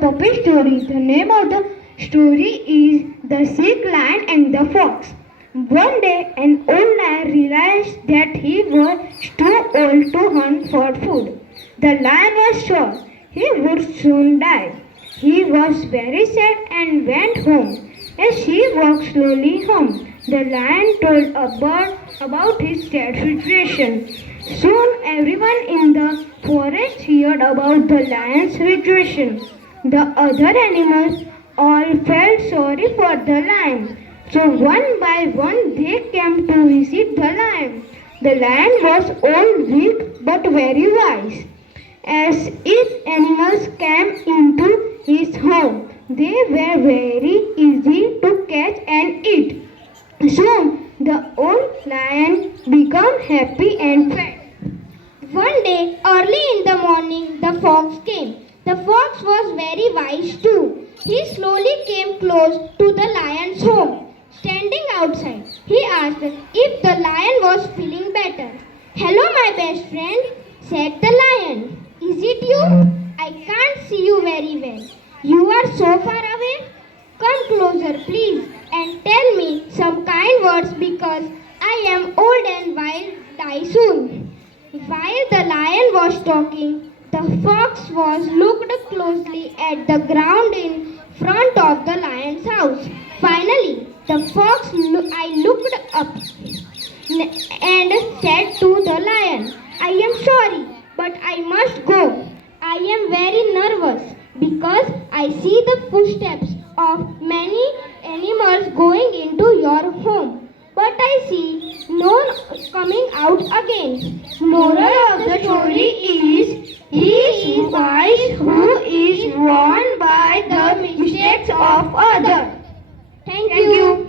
puppet story. The name of the story is The Sick Lion and the Fox. One day, an old lion realized that he was too old to hunt for food. The lion was sure he would soon die. He was very sad and went home. As he walked slowly home, the lion told a bird about his sad situation. Soon everyone in the forest heard about the lion's situation. The other animals all felt sorry for the lion. So one by one they came to visit the lion. The lion was old, weak but very wise. As each animals came into his home, they were very easy to catch and eat. Soon the old lion became happy and fat. One day, early in the morning, the fox came. The fox was very wise too. He slowly came close to the lion's home. Standing outside, he asked if the lion was feeling better. "Hello, my best friend," said the lion. "Is it you? I can't see you very well. You are so far away. Come closer, please, and tell me some kind words because I am old and will die soon." While the lion was talking, the fox was looked closely at the ground in front of the lion's house. Finally, the fox I looked up and said to the lion, "I am sorry, but I must go. I am very nervous because I see the footsteps of many animals going into your home. But I see none coming out again." Moral of the story is, he is wise who is warned by the mistakes of others. Thank you.